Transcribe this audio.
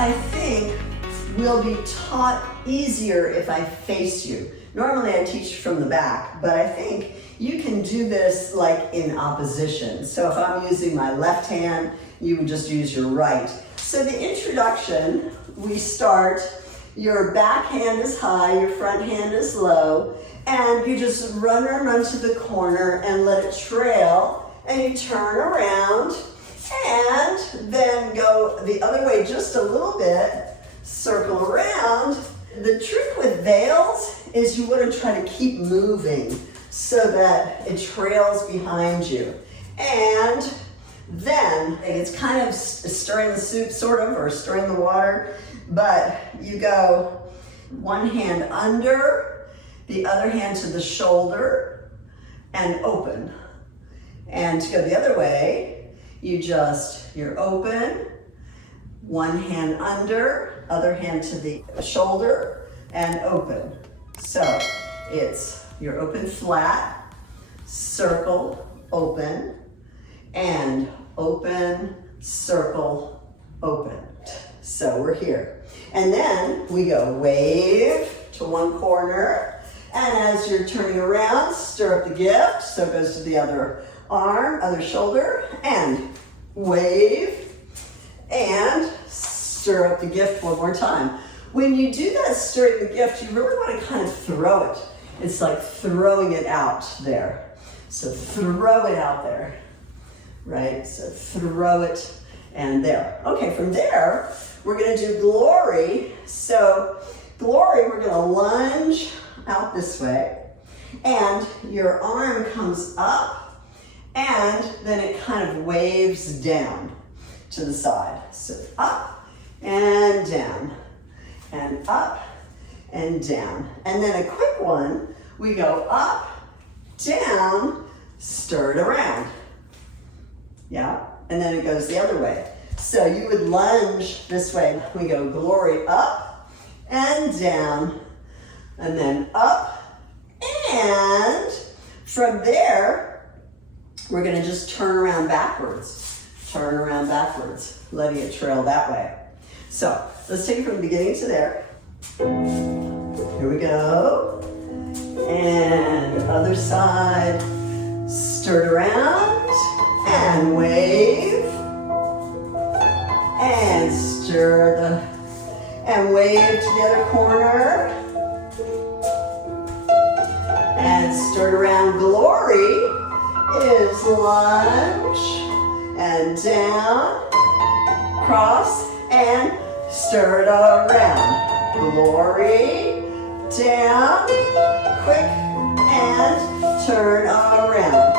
I think will be taught easier if I face you. Normally I teach from the back, but I think you can do this like in opposition. So if I'm using my left hand, you would just use your right. So the introduction, we start, your back hand is high, your front hand is low, and you just run to the corner and let it trail, and you turn around and then go the other way just a little bit, circle around. The trick with veils is you want to try to keep moving so that it trails behind you. And then it's kind of stirring the soup, sort of, or stirring the water, but you go one hand under, the other hand to the shoulder, and open. And to go the other way, you're open, one hand under, other hand to the shoulder, and open. So you're open flat, circle, open, and open, circle, open. So we're here. And then we go wave to one corner, and as you're turning around, stir up the gift, so it goes to the other arm, other shoulder, and wave, and stir up the gift one more time. When you do that stirring the gift, you really want to kind of throw it. It's like throwing it out there. So throw it out there, right? So throw it and there. Okay, from there, we're going to do glory. So glory, we're going to lunge out this way, and your arm comes up, and then it kind of waves down to the side. So up and down, and up and down. And then a quick one, we go up, down, stir it around. Yeah, and then it goes the other way. So you would lunge this way. We go glory up and down, and then up, and from there, we're going to just turn around backwards, letting it trail that way. So let's take it from the beginning to there. Here we go. And other side, stir it around, and wave, and stir and wave to the other corner, and stir it around. Glory is lunge and down, cross, and stir it around. Glory, down, quick, and turn around.